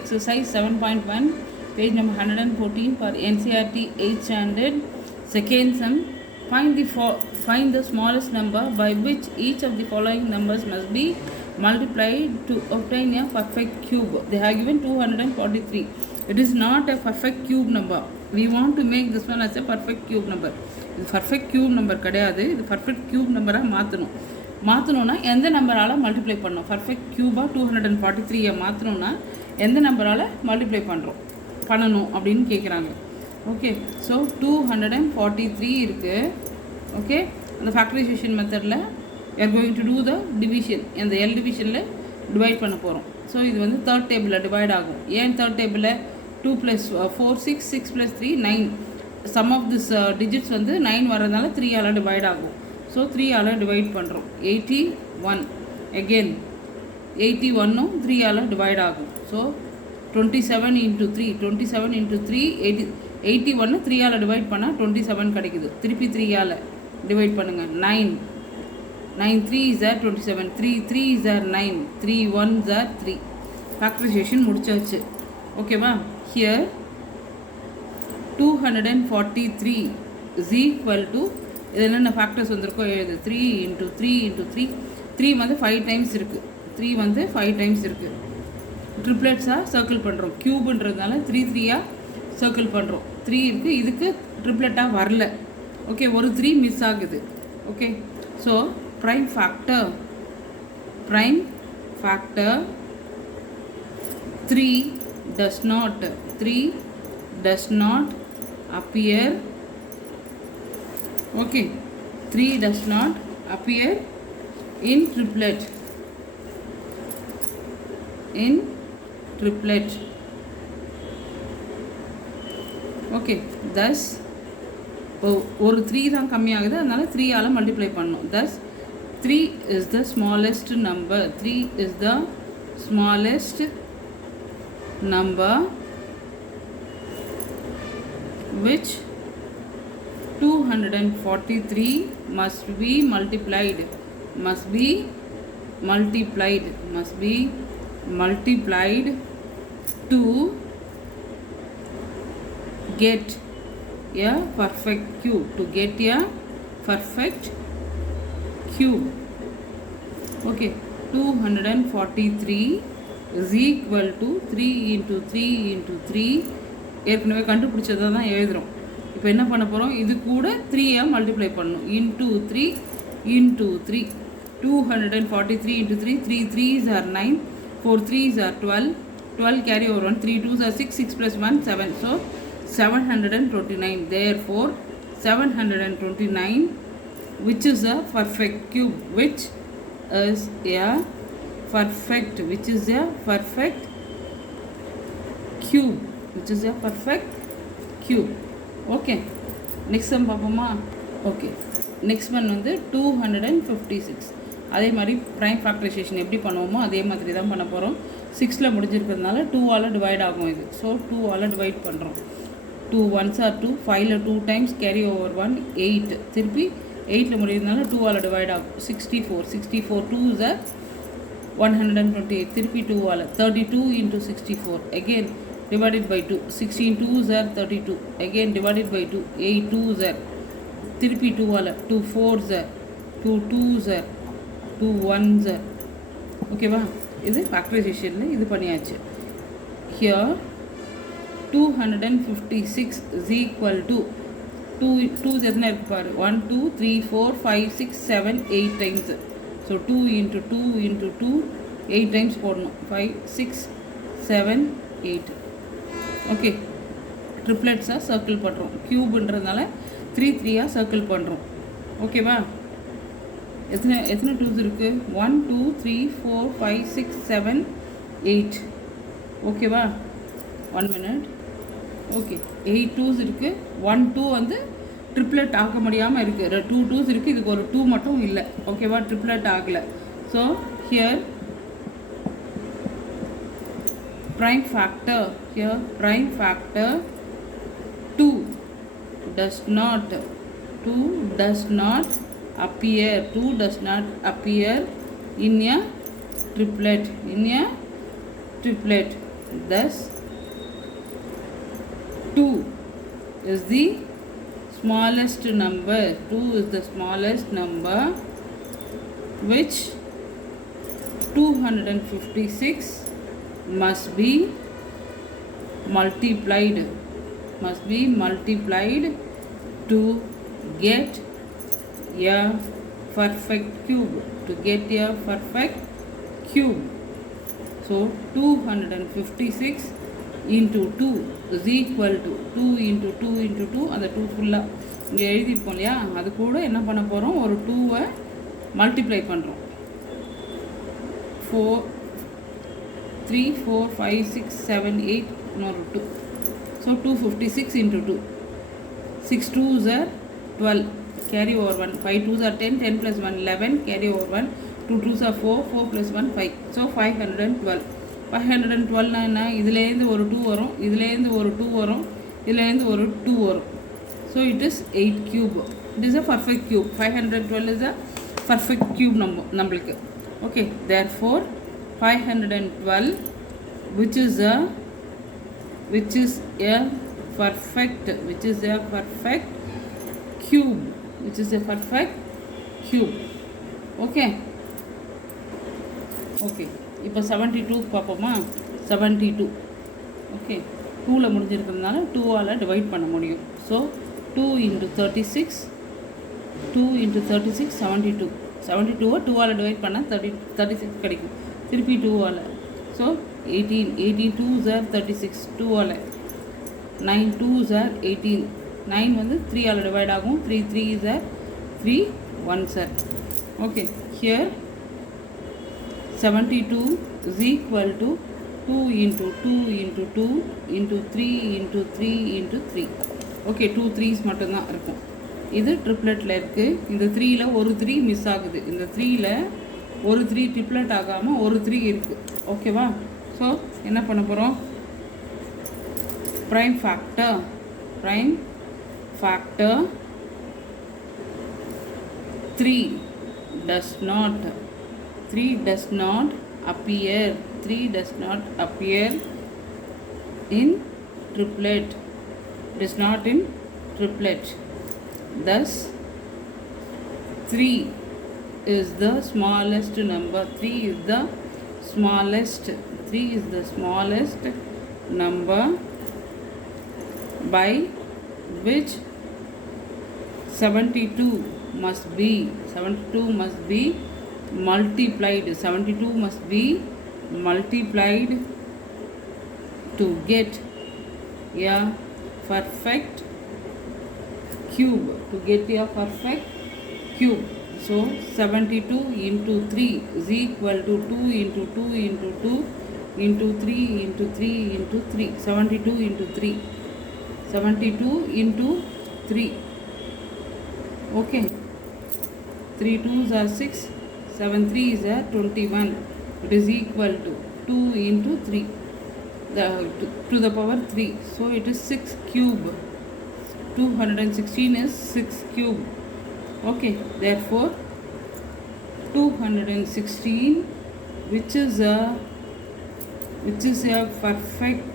exercise 7.1, page number 114 for NCERT 8th standard, second sum. Find the smallest number by which each of the following numbers must be multiplied to obtain a perfect cube. They have given 243. It is not a perfect cube number. We want to make this one as a perfect cube number. இது perfect cube number கிடையாது. இது perfect cube நம்பராக மாற்றணும்னா எந்த நம்பரால் மல்டிப்ளை பண்ணோம்? பர்ஃபெக்ட் க்யூபாக 243 மாற்றணும்னா எந்த நம்பரால் மல்டிப்ளை பண்ணணும் அப்படின்னு கேட்குறாங்க. ஓகே, ஸோ 243 இருக்குது. ஓகே, அந்த ஃபேக்டரைசேஷன் மெத்தடில் are going to do the division. அந்த எல் டிவிஷனில் டிவைட் பண்ண போகிறோம். ஸோ இது வந்து தேர்ட் டேபிளில் டிவைட் ஆகும். ஏன் தேர்ட் டேபிளில் 2 + 4 6 6 + 3 9. சம் ஆஃப் திஸ் டிஜிட்ஸ் வந்து 9 வரதுனால 3ஆல் டிவைட் ஆகும். ஸோ 3ஆல் டிவைட் பண்ணுறோம். 81 அகெயின் 81ம் 3ஆல் டிவைட் ஆகும். ஸோ 27 × 3 27 × 3 81 3ஆல் டிவைட் பண்ணால் 27 கிடைக்குது. திருப்பி 3ஆல் டிவைட் பண்ணுங்கள். 9 9 3 is 27, 3 3 is 9, 3 1 is 3. ஃபேக்டரைசேஷன் முடிச்சாச்சு. ஓகேவா? ஹியர் 243 is equal to இது என்னென்ன ஃபேக்டர்ஸ் வந்திருக்கோ எழுது. 3 × 3 × 3 3 வந்து 5 டைம்ஸ் இருக்குது. 3 வந்து 5 டைம்ஸ் இருக்குது. ட்ரிப்ளெட்ஸாக சர்க்கிள் பண்ணுறோம். க்யூப்ன்றதுனால 3 3ஆக சர்க்கிள் பண்ணுறோம். 3 இருக்குது, இதுக்கு ட்ரிப்ளெட்டாக வரல. ஓகே, ஒரு 3 மிஸ் ஆகுது. Okay, so prime factor 3 does not appear. Okay, 3 does not appear in triplet. Okay, thus ஒரு 3 தான் கம்மியாகுது, அதனால 3ஆல் மல்டிப்ளை பண்ணணும். thus 3 is the smallest number. 3 is the smallest number which 243 must be multiplied to get a perfect cube. Okay, 243 is equal to 3 × 3 × 3. ஏற்கனவே கண்டுபிடிச்சதை தான் எழுதுகிறோம். இப்போ என்ன பண்ண போகிறோம்? இது கூட 3ஆக மல்டிப்ளை பண்ணணும். × 3 × 3 243 × 3 3 3s are 9, 4 3s are 12, 12 carry over 1, 3 2s are 6, 6 + 1 7. So 729. Therefore 729, which is a perfect cube, which is a perfect cube. Okay, next sum பார்ப்போமா? ஓகே, நெக்ஸ்ட் ஒன் வந்து 256. அதே மாதிரி ப்ரைம் ஃபேக்டரைசேஷன் எப்படி பண்ணுவோமோ அதே மாதிரி தான் பண்ண போகிறோம். 6ல் முடிஞ்சிருக்கிறதுனால 2ஆல் டிவைட் ஆகும் இது. ஸோ 2ஆல் டிவைட் பண்ணுறோம். 2 1s are 2, 5ல் 2 டைம்ஸ் கேரி ஓவர் 1 8. திருப்பி 8ல் முடிகிறதுனால 2ஆல் டிவைட் ஆகும். 64 2s are 128. திருப்பி 2ஆல் 32 × 64 again divided by 2. 16 2s are 32 again divided by 2. 8 2s are திருப்பி 2ஆல் 2 4s are 2 2s are 2 1s are. ஓகேவா? இது ஃபேக்டரைசேஷனில் இது பண்ணியாச்சு. ஹியர் 256 is equal to 2 எத்தனை இருக்கு பாரு? 1 2 3 4 5 6 7 8 டைம்ஸ். ஸோ 2 × 2 × 2 8 டைம்ஸ் போடணும். 5 6 7 8. ஓகே, ட்ரிப்ளெட்ஸாக சர்க்கிள் பண்ணுறோம். க்யூப்ன்றதுனால 3 3ஆக சர்க்கிள் பண்ணுறோம். ஓகேவா? எத்தனை 2s இருக்குது? 1 2 3 4 5 6 7 8. ஓகேவா? 1 minute. ஓகே, 8 2s இருக்குது. 1 2 வந்து ட்ரிப்ளெட் ஆக முடியாமல் இருக்குது. 2 2s இருக்குது, இதுக்கு ஒரு 2 மட்டும் இல்லை. ஓகேவா? ட்ரிப்ளெட் ஆகலை. So here prime factor 2 does not appear in a triplet. Thus 2 is the smallest number. 2 is the smallest number which 256 must be multiplied to get a perfect cube. So 256 into 2 is equal to 2 into 2 into 2. அந்த 2 ஃபுல்லாக இங்கே எழுதியிருப்போம் இல்லையா, அது கூட என்ன பண்ண போகிறோம், ஒரு 2வை மல்டிப்ளை பண்ணுறோம். 4 3 4 5 6 7 8 இன்னொரு 2. So 256 into 2. 6 2s are 12, carry over 1. 5 2s are 10, 10 plus 1 11, carry over 1. 2 2s are 4, 4 plus 1 5. So 512. 512 என்ன, இதுலேருந்து ஒரு 2 வரும், இதுலேருந்து ஒரு 2 வரும், இதுலேருந்து ஒரு 2 வரும். So it is 8 cube. It is a perfect cube. 512 is a perfect cube நம்மளுக்கு. Okay, therefore 512 which is a perfect cube. Okay. இப்போ 72 பார்ப்போமா. 72. ஓகே, 2ல முடிஞ்சிருக்கிறதுனால 2ஆல் டிவைட் பண்ண முடியும். So 2 into 36 72. 72வை 2ஆல் டிவைட் பண்ணால் 36 கிடைக்கும். திருப்பி 2ஆல். ஸோ 18 2s are 36, 2ஆல். 9 2s are 18. 9 வந்து 3ஆல் டிவைட் ஆகும். 3 3s are 3 1s are. Okay, here 72 is equal to 2 into 2 into 2 into 3 into 3 into 3. ஓகே, 2 3s மட்டும்தான் இருக்கும். இது ட்ரிப்ளெட்டில் இருக்குது. இந்த 3ல ஒரு 3 மிஸ் ஆகுது. இந்த 3ல ஒரு 3 ட்ரிப்ளெட் ஆகாமல் ஒரு 3 இருக்குது. ஓகேவா? ஸோ என்ன பண்ண போகிறோம், prime factor 3 does not appear in triplet. Thus 3 is the smallest number. 3 is the smallest number by which 72 must be multiplied. 72 must be multiplied to get a perfect cube. So 72 into 3 is equal to 2 into 2 into 2 into 3 into 3 into 3. 72 into 3. Okay, 3 2s are 6, 7 3s are 21. It is equal to 2 into 3 to the power 3. So it is 6 cube. 216 is 6 cube. Okay, therefore 216 which is a perfect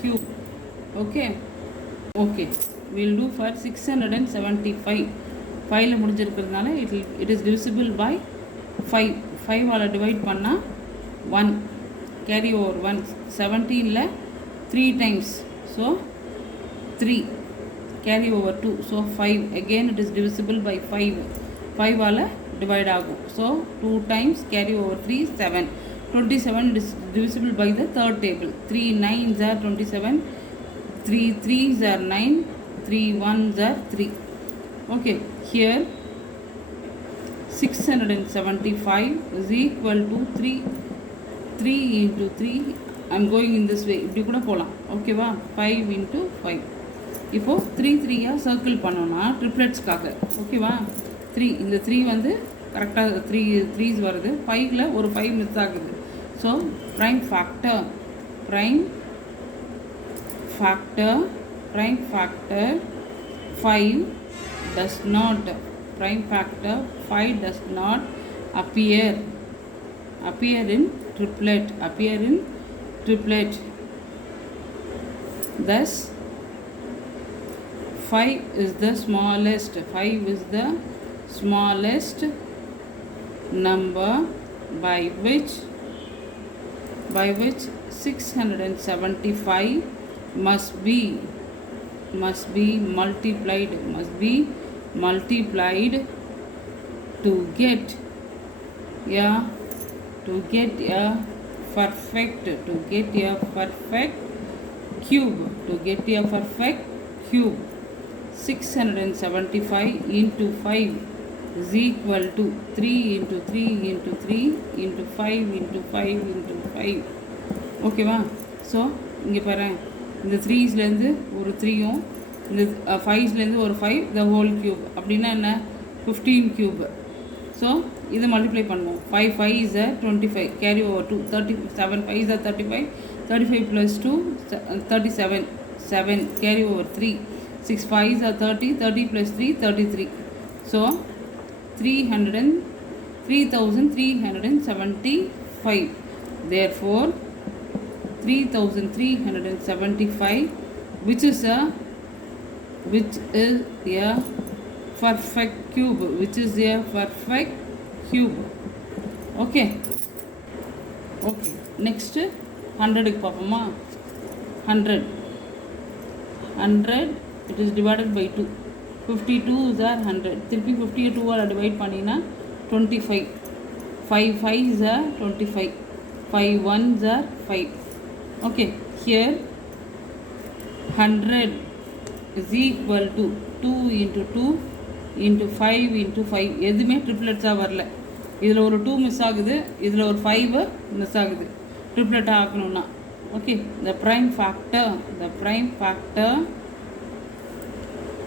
cube. Okay, we'll do for 675. 5ல முடிஞ்சிருக்கிறதுனால it is divisible by 5. 5ஆல் divide பண்ணால் 1, carry over 1. 17ல 3 times, so 3, carry over 2, so 5. Again it is divisible by 5. 5ஆல் டிவைட் ஆகும். So 2 times, carry over 3, 7. 27 is divisible by the third table. 3 9s are 27, 3 3s are 9, 3 1s are 3. Okay, here 675 is equal to 3 into 3. I'm going in this way. இப்படி கூட போகலாம். ஓகேவா? 5 into 5. இப்போது 3 3யாக சர்க்கிள் பண்ணோன்னா ட்ரிப்ளெட்ஸ்க்காக. ஓகேவா? 3, இந்த 3 வந்து கரெக்டாக 3 3s வருது. 5ல ஒரு 5 மிஸ் ஆகுது. So prime factor 5 does not appear appear in triplet. Thus 5 is the smallest number by which 675 must be multiplied to get a perfect cube. 675 into 5 is equal to 3 into 3 into 3 into 5 into 5 into 5. ஓகேவா? ஸோ இங்கே பாரு, இந்த த்ரீஸ்லேருந்து ஒரு த்ரீயும் இந்த ஃபைவ்ஸ்லேருந்து ஒரு 5 த ஹோல் க்யூப் அப்படின்னா என்ன 15 க்யூப். ஸோ இதை மல்டிப்ளை பண்ணுவோம். 5 5 is 25, கேரி ஓவர் 2 37, 5 is 35, 35 plus 2 37, 7 carry over 3, 6 5s are 30, 30 plus 3 33. So 3375. Therefore 3375 which is a perfect cube. Okay. Next 100 க்கு பார்ப்போமா? 100 it is divided by 2. 52s are 100. திருப்பி 50 2 ஆல் டிவைட் பண்ணினா 25. 5 5s are 25. 5 1s are 5. Okay, here 100 is equal to 2 into 2 into 5 into 5. எதுவுமே ட்ரிப்ளெட்ஸாக வரல. இதில் ஒரு 2 மிஸ் ஆகுது, இதில் ஒரு 5 மிஸ் ஆகுது ட்ரிப்ளெட்டாக ஆக்கணும்னா. Okay, the prime factor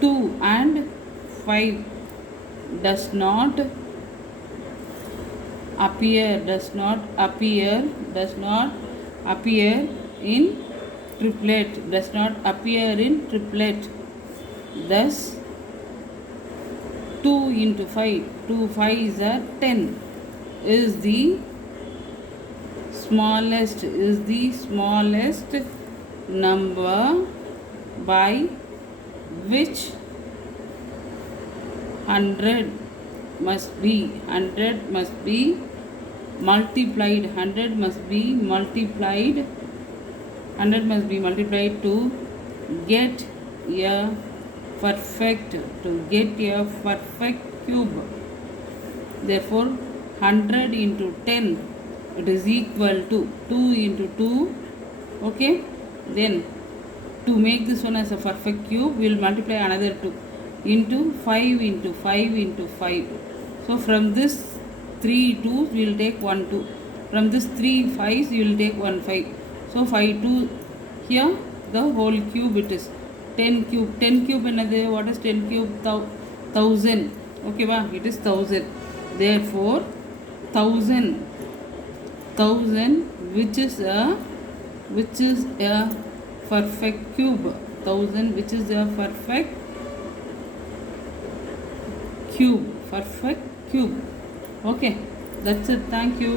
2 and 5 does not appear in triplet. Thus 2 into 5, 2 5s are 10 is the smallest number by which 100 must be multiplied to get a perfect cube. Therefore 100 into 10 it is equal to 2 into 2. Okay, then to make this one as a perfect cube we will multiply another 2 into 5 into 5 into 5. So from this 3 2s we will take 1 2. From this 3 5s you will take 1 5. So 5 2 here the whole cube it is 10 cube. 10 cube another, what is 10 cube? 1000. Okay ba, it is 1000. Therefore 1000 which is a perfect cube. 1000 which is a perfect cube. Okay, that's it. Thank you.